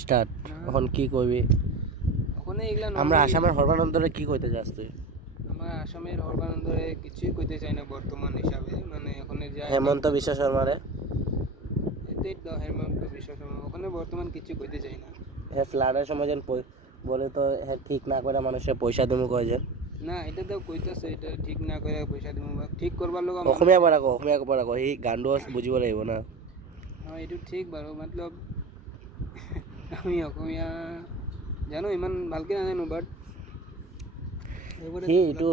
Start এখন কি করবি? ওখানে এগুলা আমরা normally আসামের সর্বানন্দরে কি কইতে চাস তুই? আমরা আসামের সর্বানন্দরে কিছুই কইতে চাই না বর্তমান হিসাবে, মানে ওখানে যা হেমন্ত বিশ্ব শর্মারে এটাই তো হেমন্ত বিশ্ব শর্মা, ওখানে বর্তমান কিছু কইতে চাই না। হে ফ্লাডের সময় যেন বলে তো হে ঠিক না করে মানুষের পয়সা দিমু কয় যে না এটা তো কইতাছে, এটা ঠিক না করে পয়সা দিব বা ঠিক করবার লোক অসমীয়া পৰা কয় সেই গানটো বুজিব লাগিব না। হয় এইটো ঠিক বাৰু, মতলব আমি অসমীয়া জানো ইমান ভালকে নাজানো, বাট সি এইটো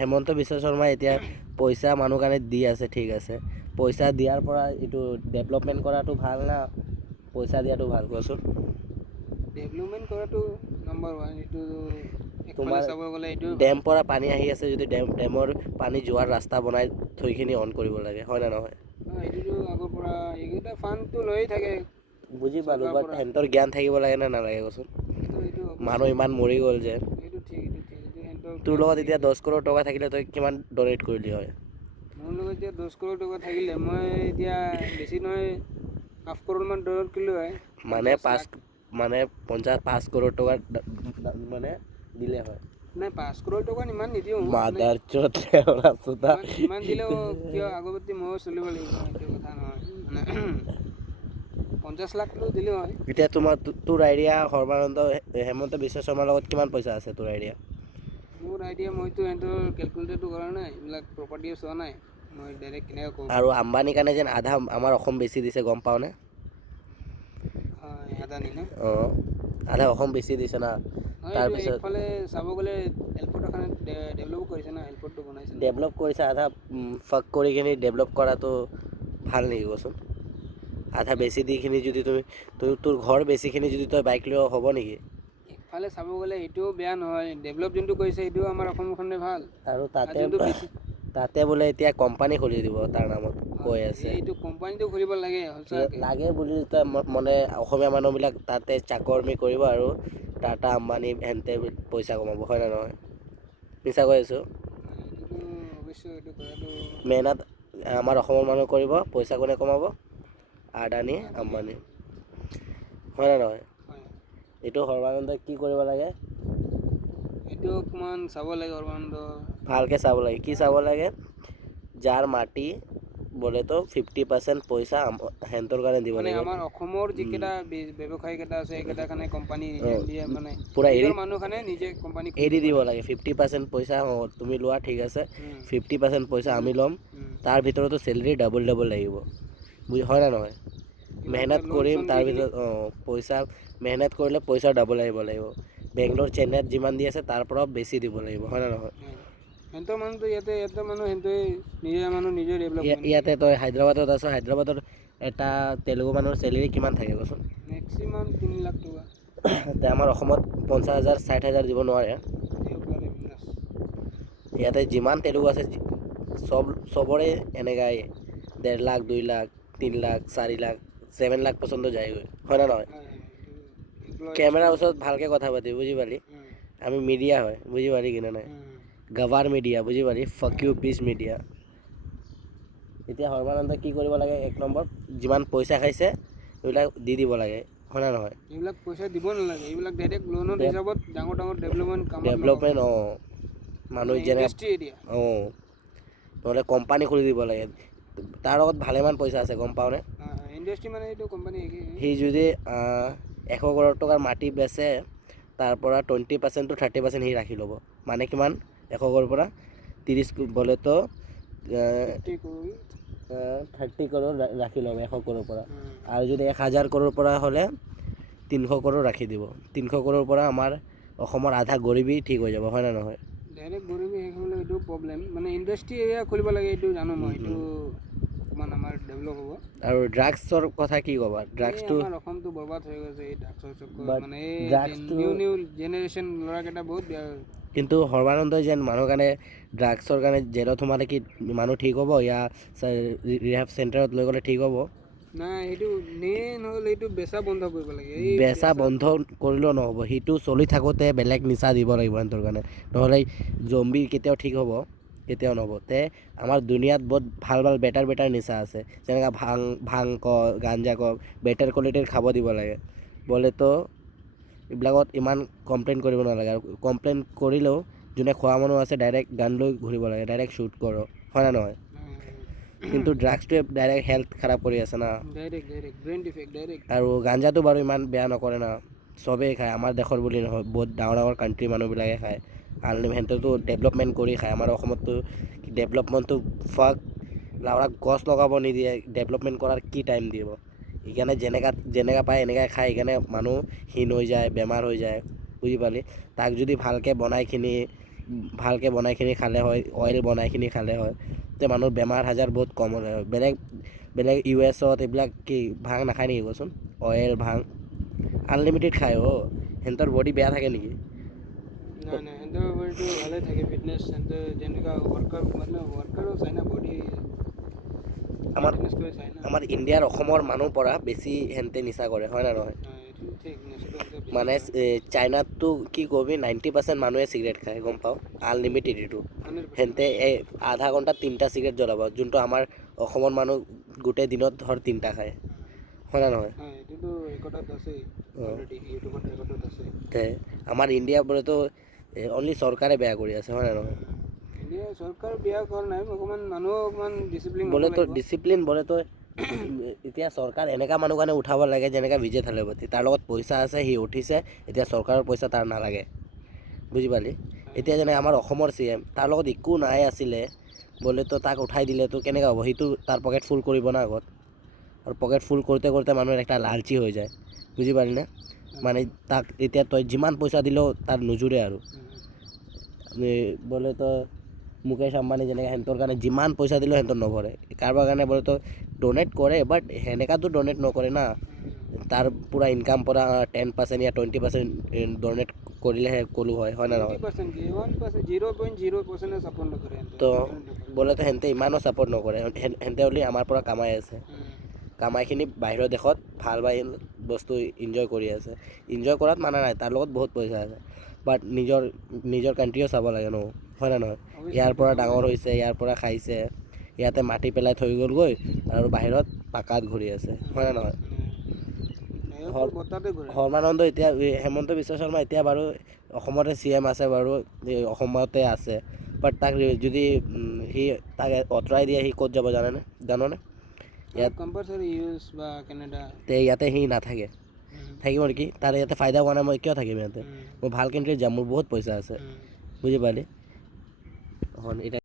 হেমন্ত বিশ্ব শৰ্মাই এতিয়া পইচা মানুহ কাৰণে দি আছে, ঠিক আছে, পইচা দিয়াৰ পৰা এইটো ডেভেলপমেণ্ট কৰাটো ভাল না পইচা দিয়াটো ভাল কোৱাচোন? ডেভেলপমেণ্ট কৰাটো নাম্বাৰ ওৱান, এইটো একফালে তোমাৰ চাব গ'লে এইটো ডেম পৰা পানী আহি আছে, যদি ডেমৰ পানী যোৱাৰ ৰাস্তা বনাই থৈখিনি অন কৰিব লাগে, হয় না নহয়? এইটোতো আগৰ পৰা এইকেইটা ফাণ্ডটো লৈয়ে থাকে। বুজি পালোঁ, বাট সিহঁতৰ জ্ঞান থাকিব লাগে নে নালাগে কচোন? এইটো মানুহ ইমান মৰি গ'ল যে। এইটো ঠিক, এইটো ঠিক, এইটো সিহঁতৰ তোৰ লগত এতিয়া 10 কৰোৰ টকা থাকিলে তই কিমান ডনেট কৰিলি হয়? মোৰ লগত এতিয়া 10 কৰোৰ টকা থাকিলে মই এতিয়া বেছি নহয় 5 কৰোৰমান ডনেট কৰিলোঁ হয়। মানে 5 কৰোৰ টকা মানে দিলে হয়। নাই 5 কৰোৰ টকা ইমান নিদিওঁ, মাদাৰ চোদ ইমান দিলেও কিয় আগৰৱৰ্তী ময়ো চলিব লাগিব, এইটো কথা নহয়, মানে 50 লাখটো দিলেও হয়। এতিয়া তোৰ আইডিয়া সৰ্বানন্দ হেমন্ত বিশ্ব শৰ্মাৰ লগত কিমান পইচা আছে তোৰ আইডিয়া? মোৰ আইডিয়া মইতো সিহঁতৰ কেলকুলেটৰটো কৰা নাই, এইবিলাক প্ৰপাৰ্টিও চোৱা নাই, মই ডাইৰেক্ট কেনেকৈ ক'ব আৰু আম্বানীৰ কাৰণে যেন আধা আমাৰ অসম বেছি দিছে, গম পাওঁ নে? হয় আদানী ন? অঁ, আধা অসম বেছি দিছে না। এইটো তাৰপিছত একফালে চাব গ'লে এয়াৰপৰ্টৰ কাৰণে ডেভেলপ কৰিছে না, এয়াৰপৰ্টটো বনাইছে না। ডেভেলপ কৰিছে, আধা ফাক কৰি কিনি ডেভেলপ কৰাটো ভাল নেকি কচোন? আধা বেছি দিখিনি যদি তোৰ ঘৰ বেছিখিনি যদি তই বাইক লৈ হ'ব নেকি? একফালে চাব গ'লে এইটোও বেয়া নহয়, ডেভেলপ যোনটো কৰিছে সেইটোও আমাৰ অসমৰ কাৰণে ভাল। আৰু যোনটো বেছি তাতে বোলে এতিয়া কোম্পানী খুলি দিব তাৰ নামত কৈ আছে। এইটো কোম্পানীটো খুলিব লাগে সঁচাকৈ। লাগে বুলি মানে অসমীয়া মানুহবিলাক তাতে চাকৰ্মী কৰিব আৰু টাটা আম্বানী হেনতে পইচা কমাব, হয় নে নহয়? মিছা কৈ আছোঁ? এইটোতো অৱশ্যে এইটো কথাটো মেহনত আমাৰ অসমৰ মানুহ কৰিব, পইচা কোনে কমাব? আদানী আম্বানী, হয় নে নহয়? হয়। এইটো সৰ্বানন্দই কি কৰিব লাগে? এইটো অকণমান চাব লাগে সৰ্বানন্দ। ভালকৈ চাব লাগে, কি চাব লাগে? যাৰ মাটি বোলেতো 50% পইচা সিহঁতৰ কাৰণে দিব মানে লাগিব। আমাৰ অসমৰ যিকেইটা ব্যৱসায়ী কেইটা আছে সেইকেইটাৰ কাৰণে কোম্পানী নিজে মানে পূৰা নিজৰ মানুহখনে নিজে কোম্পানী খুলি এৰি দিব লাগে। 50% পইচা তুমি লোৱা, ঠিক আছে, 50% পইচা আমি ল'ম, তাৰ ভিতৰতো চেলেৰি ডাবল লাগিব, হয় নে নহয়? মেহনত লোন কৰিম, চোন দি তাৰ কিনি ভিতৰত পইচা মেহনত কৰিলে পইচা ডাবল আহিব লাগিব। বেংগলোৰ চেন্নাইত যিমান দি আছে তাৰ পৰাও বেছি দিব লাগিব, হয় নে নহয়? সিহঁতৰ মানুহটো ইয়াতে মানুহ সিহঁতে নিজৰ মানুহ নিজে ডেভেলপমেণ্ট ইয়াতে তই হায়দৰাবাদত আছ, হায়দৰাবাদত এটা তেলেগু মানুহৰ চেলেৰি কিমান থাকে কচোন? মেক্সিমাম 3 লাখ টকা। আমাৰ অসমত 50,000 60,000 দিব নোৱাৰে। দিব পাৰে বিন্দাছ। ইয়াতে যিমান তেলেগু আছে চবৰে এনেকাই 1.5 লাখ 2 লাখ 3 লাখ 4 লাখ 7 লাখ পৰ্যন্ত যায়গৈ, হয় নে নহয়? কেমেৰাৰ ওচৰত ভালকৈ কথা পাতি, বুজি পালি? আমি মিডিয়া হয়, বুজি পালি কিনে নাই? গাভাৰ মিডিয়া, বুজি পালি? ফাক ইউ পিছ মিডিয়া। এতিয়া সৰ্বানন্দই কি কৰিব লাগে? 1 নম্বৰ, যিমান পইচা খাইছে সেইবিলাক দি দিব লাগে, হয় নে নহয়? এইবিলাক পইচা দিব নালাগে, এইবিলাক ডাইৰেক্ট লোনৰ হিচাপত ডাঙৰ ডেভেলপমেণ্ট কামত ডেভেলপমেণ্ট মানুহ যেনে ইণ্ডাষ্ট্ৰী এৰিয়া। নহ'লে কোম্পানী খুলি দিব লাগে, তাৰ লগত ভালেমান পইচা আছে, গম পাৱনে? ইণ্ডাষ্ট্ৰী মানে এইটো কোম্পানী সি যদি 100 কৰোৰ টকাৰ মাটি বেচে, তাৰ পৰা 20% to 30% সি ৰাখি ল'ব। মানে কিমান? 100 কৰোৰ পৰা 30 বোলেতো 30 কৰোৰ ৰাখি ল'ব 100 কৰোৰ পৰা। আৰু যদি 1000 কৰোৰ পৰা হ'লে 300 কৰোৰ ৰাখি দিব। 300 কৰোৰ পৰা আমাৰ অসমৰ আধা গৰিবী ঠিক হৈ যাব, হয় নে নহয়? ডাইৰেক্ট গৰিবী শেষ হ'লে এইটো প্ৰব্লেম, মানে ইণ্ডাষ্ট্ৰী এৰিয়া খুলিব লাগে, এইটো জানো মই, এইটো অকণমান আমাৰ ডেভেলপ হ'ব। আৰু ড্ৰাগছৰ কথা কি ক'বা? ড্ৰাগছটো আমাৰ অসমটো বৰবাদ হৈ গৈছে এই ড্ৰাগছৰ চক্কৰত, বাট মানে এই ড্ৰাগছটো নিউ জেনেৰেশ্যন ল'ৰাকেইটা বহুত বেয়া। কিন্তু সৰ্বানন্দই যেন মানুহৰ কাৰণে ড্ৰাগছৰ কাৰণে জেলত সোমালে কি মানুহ ঠিক হ'ব, ৰিহেব চেণ্টাৰত লৈ গ'লে ঠিক হ'ব? নাই, সেইটো নহ'লে এইটো বেচা বন্ধ কৰিব লাগে। এই বেচা বন্ধ কৰিলেও নহ'ব, সেইটো চলি থাকোঁতে বেলেগ নিচা দিব লাগিব সিহঁতৰ কাৰণে, নহ'লে জম্বি কেতিয়াও ঠিক হ'ব? কেতিয়াও নহ'ব। আমাৰ দুনিয়াত বহুত ভাল বেটাৰ নিচা আছে, যেনেকৈ ভাং ক গাঞ্জা ক বেটাৰ কোৱালিটিৰ খাব দিব লাগে। বোলেতো এইবিলাকত ইমান কমপ্লেইন কৰিব নালাগে, আৰু কমপ্লেইন কৰিলেও যোনে খোৱা মানুহ আছে ডাইৰেক্ট গান লৈ ঘূৰিব লাগে, ডাইৰেক্ট শ্বুট কৰ, হয় না নহয়? কিন্তু ড্ৰাগছটোৱে ডাইৰেক্ট হেল্থ খাৰাপ কৰি আছে না। Direct brain defect direct. আৰু গাঞ্জাটো বাৰু ইমান বেয়া নকৰে না, চবেই খায়, আমাৰ দেশৰ বুলি নহয়, বহুত ডাঙৰ ডাঙৰ কাণ্ট্ৰিৰ মানুহবিলাকে খায়। সিহঁতেতো ডেভেলপমেণ্ট কৰি খায়, আমাৰ অসমততো ডেভেলপমেণ্টটো ফাক লাউৰা গছ লগাব নিদিয়ে, ডেভেলপমেণ্ট কৰাৰ কি টাইম দিব? সেইকাৰণে যেনেকা পায় এনেকৈ খায়, সেইকাৰণে মানুহ ক্ষীণ হৈ যায়, বেমাৰ হৈ যায়, বুজি পালি? তাক যদি ভালকৈ বনাইখিনি খালে হয়, অইল বনাইখিনি খালে হয়, তেতিয়া মানুহৰ বেমাৰ আজাৰ বহুত কম হ'লে হয়। বেলেগ US এইবিলাক কি ভাং নাখায় নেকি কচোন? অইল ভাং আনলিমিটেড খায় সিহঁতৰ বডি বেয়া থাকে নেকি? নাই সিহঁতৰ বডিটো ভালে থাকে, ফিটনেছ সিহঁতৰ যেনেকুৱা ৱৰ্কাৰো চাই না বডি মেইনটেনেঞ্চ কৰি চাই না। আমাৰ ইণ্ডিয়াৰ অসমৰ মানুহৰ পৰা বেছি সিহঁতে নিচা কৰে, হয় না নহয়? এইটো ঠিক, নিচাটো সিহঁতৰ বেছি মানে হয়। চাইনাততো কি কবি 90% মানুহে চিগাৰেট খায়, গম পাওঁ, আনলিমিটেড এইটো। 100% সিহঁতে এই আধা ঘণ্টাত 3টা চিগাৰেট জ্বলাব, যোনটো আমাৰ অসমৰ মানুহ গোটেই দিনত ধৰ 3টা খায়, হয় না নহয়? এইটোতো ৰেকৰ্ডত আছেই অলৰেডি, ইউটিউবত ৰেকৰ্ডত আছে। আমাৰ ইণ্ডিয়াবোৰেতো অনলি চৰকাৰে বেয়া কৰি আছে, হয় না নহয়? ইণ্ডিয়া চৰকাৰ বেয়া কৰা নাই, অকণমান মানুহ অকণমান ডিচিপ্লিন হ'ব বোলেতো লাগিব। ডিচিপ্লিন বোলেতো এতিয়া চৰকাৰ এনেকা মানুহ কাৰণে উঠাব লাগে যেনেকৈ বিজয় থালাপতি, তাৰ লগত পইচা আছে, সি উঠিছে, এতিয়া চৰকাৰৰ পইচা তাৰ নালাগে, বুজি পালি? এতিয়া যেনে আমাৰ অসমৰ CM, তাৰ লগত একো নাই আছিলে, বোলেতো তাক উঠাই দিলেতো কেনেকৈ হ'ব? সিটো তাৰ পকেট ফুল কৰিব না আগত, আৰু পকেট ফুল কৰোঁতে কৰোঁতে মানুহৰ একটা লালচি হৈ যায়, বুজি পালিনে? মানে তাক এতিয়া তই যিমান পইচা দিলেও তাৰ নোজোৰে আৰু বোলেতো মুকেশ আম্বানী যেনেকৈ সিহঁতৰ কাৰণে যিমান পইচা দিলেও সিহঁতৰ নভৰে, কাৰোবাৰ কাৰণে বোলেতো ডনেট কৰে, বাট সেনেকাতো ডনেট নকৰে না, তাৰ পূৰা ইনকাম পৰা 10% या 20% ডনেট কৰিলেহে ক'লোঁ হয় না নহয়? 0.0% ছাপোৰ্ট নকৰে তো বোলেতো সিহঁতে ইমানো ছাপোৰ্ট নকৰে, সিহঁতে হ'লে আমাৰ পৰা কামাই আছে, কামাইখিনি বাহিৰৰ দেশত ভাল বস্তু ইনজয় কৰি আছে, ইনজয় কৰাত মানা নাই, তাৰ লগত বহুত পইচা আছে, বাট নিজৰ কাণ্ট্ৰিও চাব লাগে ন, হয় না নহয়? ইয়াৰ পৰা ডাঙৰ হৈছে, ইয়াৰ পৰা খাইছে, ইয়াতে মাটি পেলাই থৈ গ'লগৈ, আৰু বাহিৰত পাকাত ঘূৰি আছে, হয় না নহয়? সৰ্বানন্দ এতিয়া হেমন্ত বিশ্ব শৰ্মা এতিয়া বাৰু অসমতে CM আছে বাৰু, অসমতে আছে, বাট তাক যদি তাক আঁতৰাই দিয়ে, সি ক'ত যাব জাননে? ইয়াত কম্পালচৰি US বা কেনেডা। ইয়াতে সি নাথাকে, থাকিব নেকি? তাৰ ইয়াতে ফাইদা হোৱা নাই, মই কিয় থাকিম ইয়াতে? মই ভাল কাণ্ট্ৰিত যাম, মোৰ বহুত পইচা আছে, বুজি পালি? এতিয়া